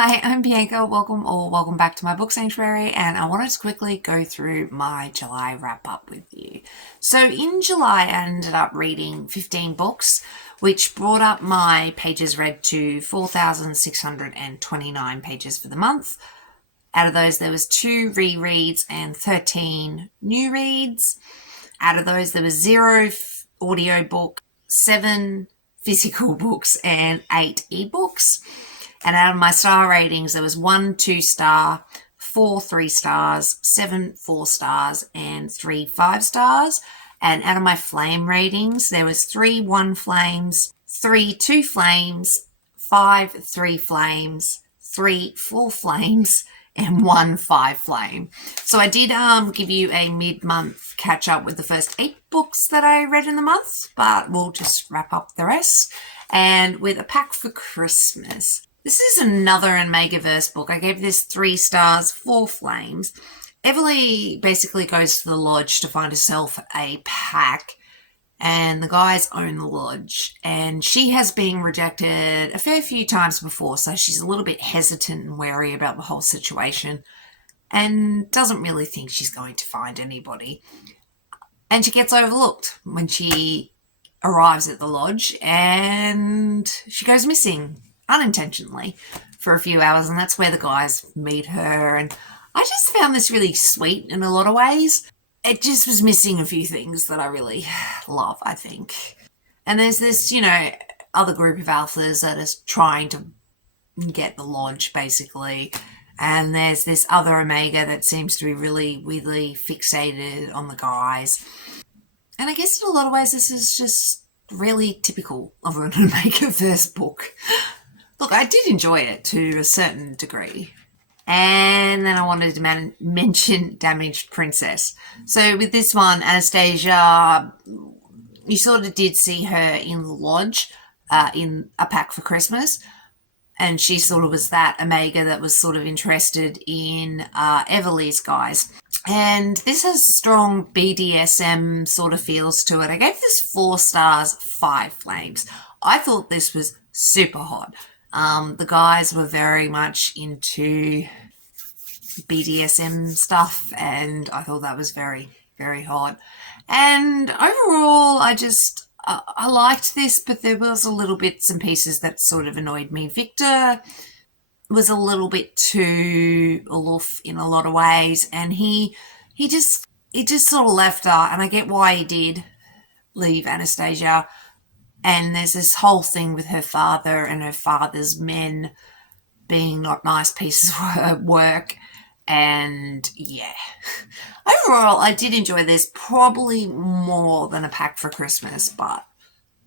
Hi, I'm Bianca. Welcome back to my book sanctuary, and I wanted to quickly go through my July wrap up with you. So in July, I ended up reading 15 books, which brought up my pages read to 4,629 pages for the month. Out of those, there was 2 rereads and 13 new reads. Out of those, there was 0 audiobook, 7 physical books, and 8 ebooks. And out of my star ratings, there was 1 2-star, 4 3-stars, 7 4-stars, and 3 5-stars. And out of my flame ratings, there was 3 1 flames, 3 2 flames, 5 3 flames, 3 4 flames, and 1 5 flame. So I did give you a mid-month catch-up with the first 8 books that I read in the month, but we'll just wrap up the rest. And with A Pack for Christmas. This is another Omegaverse book. I gave this 3 stars, 4 flames. Everly basically goes to the lodge to find herself a pack, and the guys own the lodge. And she has been rejected a fair few times before, so she's a little bit hesitant and wary about the whole situation and doesn't really think she's going to find anybody. And she gets overlooked when she arrives at the lodge, and she goes missing unintentionally for a few hours, and that's where the guys meet her. And I just found this really sweet in a lot of ways. It just was missing a few things that I really love, I think. And there's this, other group of alphas that is trying to get the lodge, basically. And there's this other Omega that seems to be really weirdly fixated on the guys. And I guess in a lot of ways this is just really typical of an Omegaverse book. Look, I did enjoy it to a certain degree. And then I wanted to mention Damaged Princess. So with this one, Anastasia, you sort of did see her in the lodge in A Pack for Christmas. And she sort of was that Omega that was sort of interested in Everly's guys. And this has strong BDSM sort of feels to it. I gave this 4 stars, 5 flames. I thought this was super hot. The guys were very much into BDSM stuff, and I thought that was very, very hot. And overall, I liked this, but there was a little bits and pieces that sort of annoyed me. Victor was a little bit too aloof in a lot of ways, and he just sort of left her, and I get why he did leave Anastasia. And there's this whole thing with her father and her father's men being not nice pieces of work. And yeah, overall, I did enjoy this probably more than A Pack for Christmas, but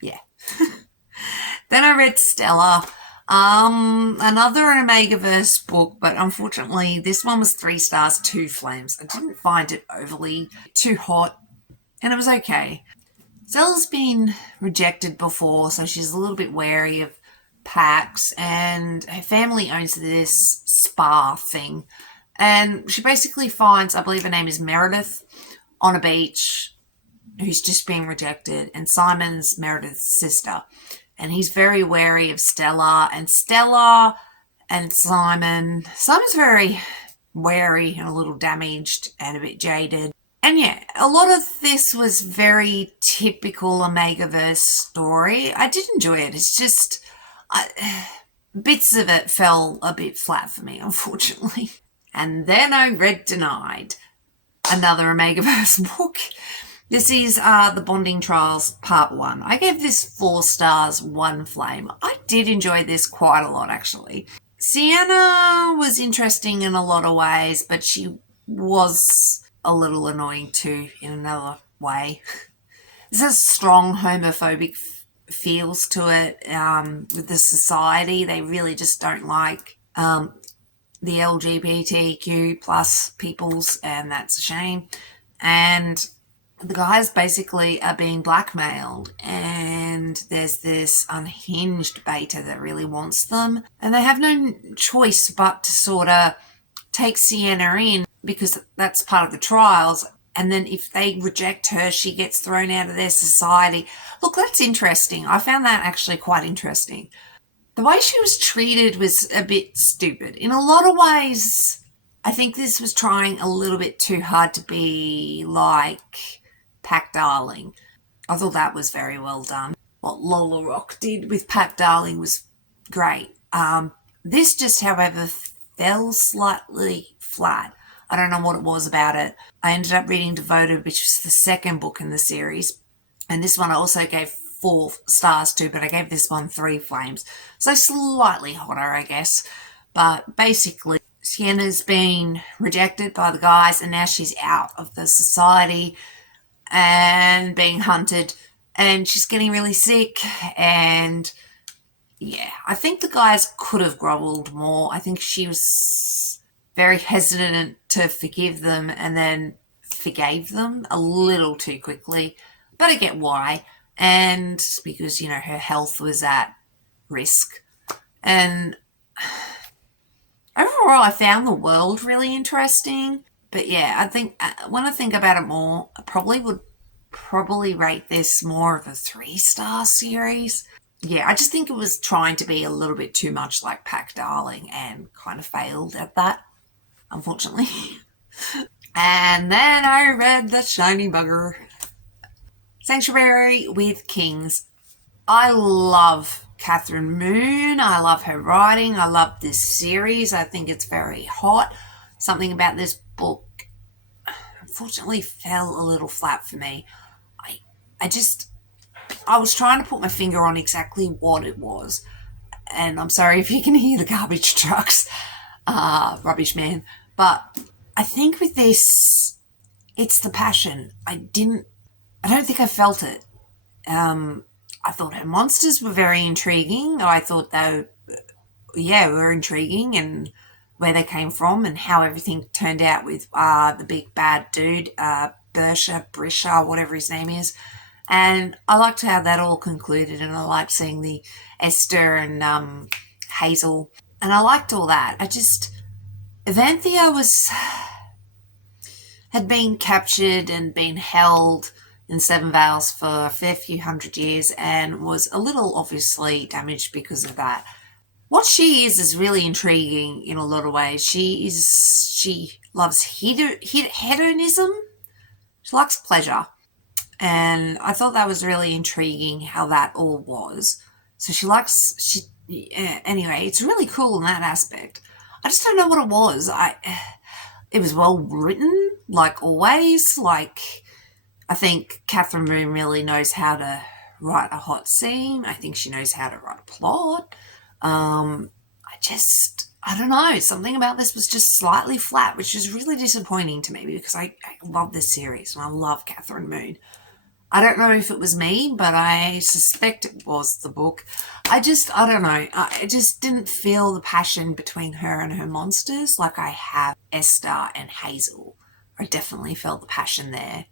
yeah. Then I read Stella, another Omegaverse book, but unfortunately this one was 3 stars, 2 flames. I didn't find it overly too hot, and it was okay. Stella's been rejected before, so she's a little bit wary of packs, and her family owns this spa thing. And she basically finds, I believe her name is Meredith, on a beach, who's just been rejected, and Simon's Meredith's sister. And he's very wary of Stella, and Simon's very wary and a little damaged and a bit jaded. And yeah, a lot of this was very typical Omegaverse story. I did enjoy it. It's just, bits of it fell a bit flat for me, unfortunately. And then I read Denied, another Omegaverse book. This is The Bonding Trials Part 1. I gave this 4 stars, 1 flame. I did enjoy this quite a lot, actually. Sienna was interesting in a lot of ways, but she was a little annoying too in another way. This has strong homophobic feels to it with the society. They really just don't like the LGBTQ plus peoples, and that's a shame. And the guys basically are being blackmailed, and there's this unhinged beta that really wants them, and they have no choice but to sort of take Sienna in because that's part of the trials, and then if they reject her, she gets thrown out of their society. Look, that's interesting. I found that actually quite interesting. the way she was treated was a bit stupid. In a lot of ways, I think this was trying a little bit too hard to be like Pack Darling. I thought that was very well done. What Lola Rock did with Pack Darling was great. This just, however, fell slightly flat. I don't know what it was about it. I ended up reading Devoted, which was the second book in the series. And this one I also gave 4 stars to, but I gave this one 3 flames. So slightly hotter, I guess. But basically, Sienna's been rejected by the guys, and now she's out of the society and being hunted, and she's getting really sick. And yeah, I think the guys could have grovelled more. I think she was very hesitant to forgive them and then forgave them a little too quickly. But I get why. And because, her health was at risk. And overall, I found the world really interesting. But yeah, I think when I think about it more, I probably rate this more of a 3-star series. Yeah, I just think it was trying to be a little bit too much like Pack Darling and kind of failed at that, unfortunately. And then I read The Shiny Bugger. Sanctuary with Kings. I love Catherine Moon. I love her writing. I love this series. I think it's very hot. Something about this book unfortunately fell a little flat for me. I was trying to put my finger on exactly what it was. And I'm sorry if you can hear the garbage trucks, rubbish man. But I think with this, it's the passion. I don't think I felt it. I thought her monsters were very intriguing. I thought they were intriguing, and where they came from and how everything turned out with the big bad dude, Brisha, whatever his name is. And I liked how that all concluded, and I liked seeing the Esther and Hazel, and I liked all that. Evanthea had been captured and been held in Seven Vales for a fair few hundred years and was a little obviously damaged because of that. What she is really intriguing in a lot of ways. She loves hedonism. She likes pleasure. And I thought that was really intriguing how that all was. So anyway, it's really cool in that aspect. I just don't know what it was. It was well written, like always. I think Catherine Moon really knows how to write a hot scene. I think she knows how to write a plot. I don't know. Something about this was just slightly flat, which is really disappointing to me because I love this series and I love Catherine Moon. I don't know if it was me, but I suspect it was the book. I don't know. I just didn't feel the passion between her and her monsters like I have Esther and Hazel. I definitely felt the passion there.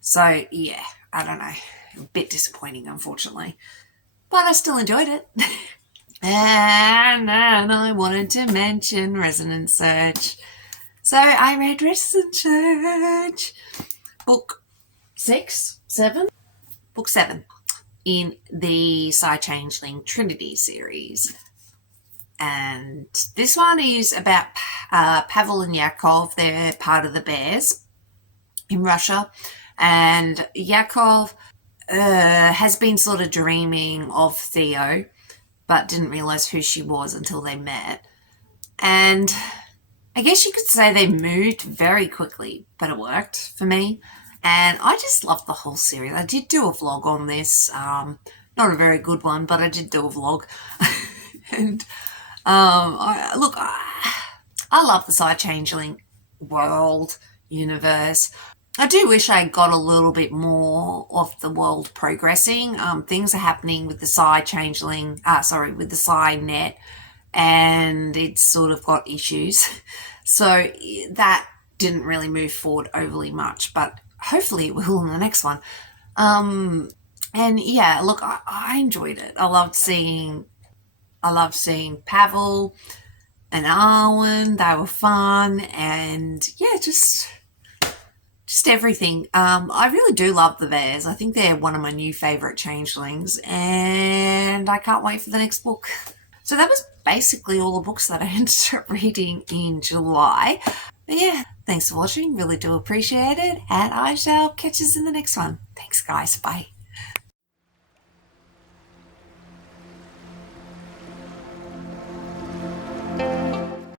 So, yeah, I don't know. A bit disappointing, unfortunately. But I still enjoyed it. And I wanted to mention Resonance Search. So I read Resonance Search. Book 7 in the Psy-Changeling Trinity series. And this one is about Pavel and Yakov. They're part of the Bears in Russia. And Yakov has been sort of dreaming of Theo, but didn't realise who she was until they met. And I guess you could say they moved very quickly, but it worked for me. And I just loved the whole series. I did do a vlog on this. Not a very good one, but I did do a vlog. And I love the Psy-Changeling world, universe. I do wish I got a little bit more of the world progressing. Things are happening with the Psy-Changeling, with the Psy-Net, and it's sort of got issues. So that didn't really move forward overly much, but hopefully it will in the next one. And yeah, look, I enjoyed it. I loved seeing Pavel and Arwen. They were fun, and yeah, just everything. I really do love the Bears. I think they're one of my new favourite changelings, and I can't wait for the next book. So that was basically all the books that I ended up reading in July. But yeah, thanks for watching. Really do appreciate it. And I shall catch us in the next one. Thanks, guys. Bye.